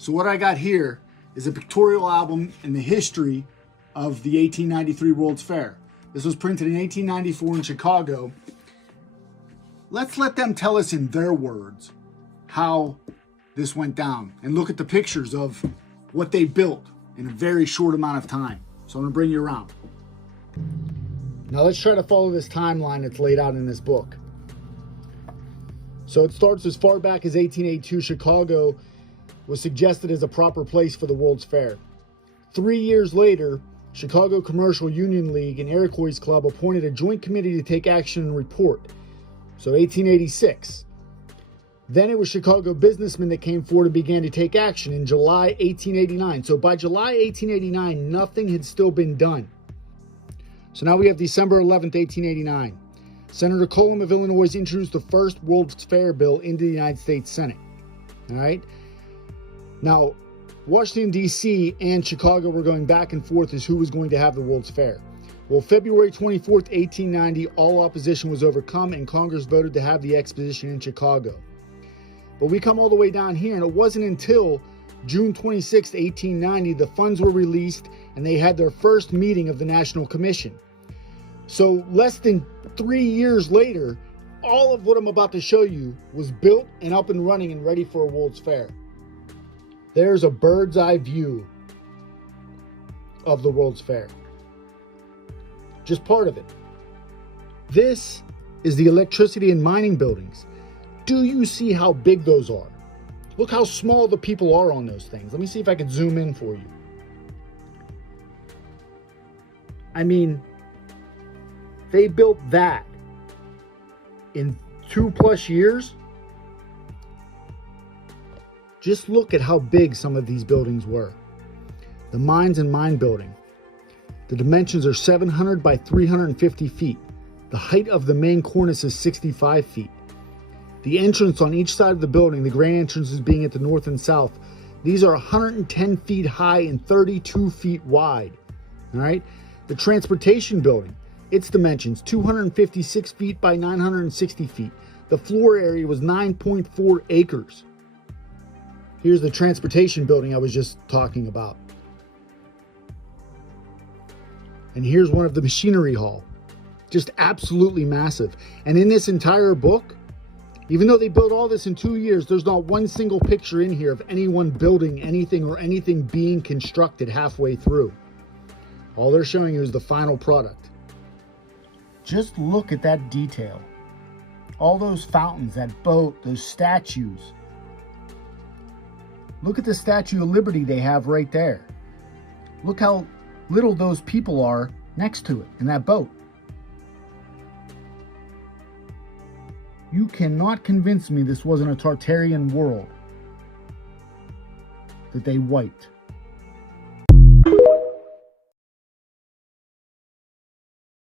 So what I got here is a pictorial album in the history of the 1893 World's Fair. This was printed in 1894 in Chicago. Let's let them tell us in their words how this went down, and look at the pictures of what they built in a very short amount of time. So I'm gonna bring you around. Now let's try to follow this timeline that's laid out in this book. So it starts as far back as 1882. Chicago was suggested as a proper place for the World's Fair. 3 years later, Chicago Commercial Union League and Iroquois Club appointed a joint committee to take action and report. So 1886. Then it was Chicago businessmen that came forward and began to take action in July 1889. So by July 1889, nothing had still been done. So now we have December 11th, 1889. Senator Cullum of Illinois introduced the first World's Fair bill into the United States Senate. All right. Now, Washington, D.C. and Chicago were going back and forth as who was going to have the World's Fair. Well, February 24th, 1890, all opposition was overcome and Congress voted to have the exposition in Chicago. But we come all the way down here, and it wasn't until June 26, 1890, the funds were released and they had their first meeting of the National Commission. So less than 3 years later, all of what I'm about to show you was built and up and running and ready for a World's Fair. There's a bird's eye view of the World's Fair. Just part of it. This is the electricity and mining buildings. Do you see how big those are? Look how small the people are on those things. Let me see if I can zoom in for you. I mean, they built that in 2+ years. Just look at how big some of these buildings were. The mines and mine building. The dimensions are 700 by 350 feet. The height of the main cornice is 65 feet. The entrance on each side of the building, the grand entrances being at the north and south, these are 110 feet high and 32 feet wide. All right. The transportation building, its dimensions, 256 feet by 960 feet. The floor area was 9.4 acres. Here's the transportation building I was just talking about. And here's one of the machinery hall. Just absolutely massive. And in this entire book, even though they built all this in 2 years, there's not one single picture in here of anyone building anything or anything being constructed halfway through. All they're showing you is the final product. Just look at that detail. All those fountains, that boat, those statues. Look at the Statue of Liberty they have right there. Look how little those people are next to it in that boat. You cannot convince me this wasn't a Tartarian world that they wiped.